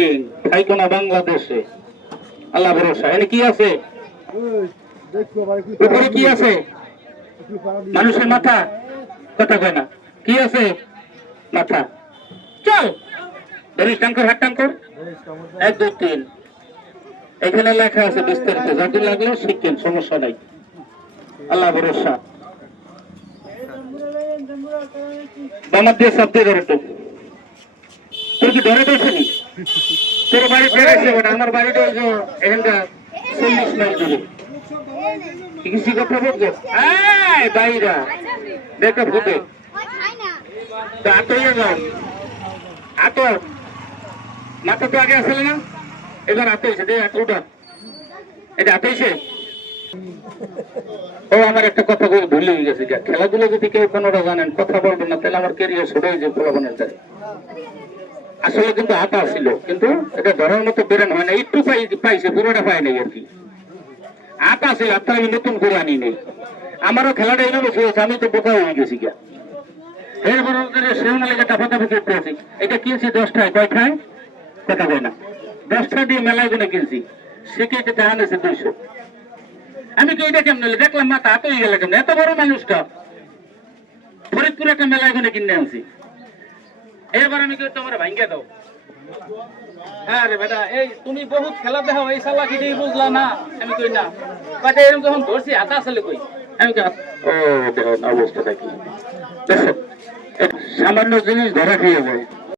সিং থাইকোনা বাংলাদেশে। আল্লাহ ভরসা। এনে কি আছে? উপরে কি আছে? মানুষের মাথা? কথা কয় না। কি আছে? মাথা। চল। ধরিস টাঙ্কর টাঙ্কর এক, দুই, তিন। এখানে লেখা আছে বিস্তারিত। যাদের লাগলে শিখেন, সমস্যা নাই। আল্লাহ ভরসা। বামার দিয়ে সব দিয়ে ধরে তো। তোর কি ধরে দোষনি তোর বাড়ি বেড়েছে মানে আমার বাড়িটা ওই যে এখানটা চল্লিশ মাইল দূরে। কিছু কথা বলছো এই, বাইরা। দেখো ফুটে তো আতইয়া যাও আত মাথা তো আগে আসলে না? এবার আতইছে দে আতটা এটা আতইছে ও, আমার একটা কথা বলে ভুলে হয়ে গেছে খেলাধুলা যদি কেউ কোনোটা জানেন, কথা বলবেন না, তাহলে আমার কেরিয়ার ছোট হয়ে যায় পোলাপানের আসলে কিন্তু আটা ছিল, কিন্তু এটা ধরার মতো বেরেন হয় না। একটু পাই পাইছে, পুরোটা পাই নাই আর কি। আটা ছিল আপনার আমি নতুন করে আনি নেই। আমারও খেলাটা এইভাবে শুয়েছে আমি তো বোকা হয়ে গেছি গা এর বড় সেও লেগে টাফা টাফা করতে আছি এটা কিনছি দশটায়, কয়টায়? কথা কয় না। দশটা দিয়ে মেলায় গুনে কিনছি। কে কে জাহান দুইশো। আমি তো এটা কেমন দেখলাম মাথা হাত হয়ে গেল কেমন? এত বড় মানুষটা। ফরিদপুর একটা মেলায় গুনে কিনে আনছি। এবার আমি তোমার ভাঙ্গা দাও এই তুমি বহুত খেলা দেখাও, এই সালা কি বুঝলা না? আমি না। বাট, এরকম যখন ধরছি, হাতা আসলে কই? আমি সামান্য জিনিস ধরা খেয়ে যায়।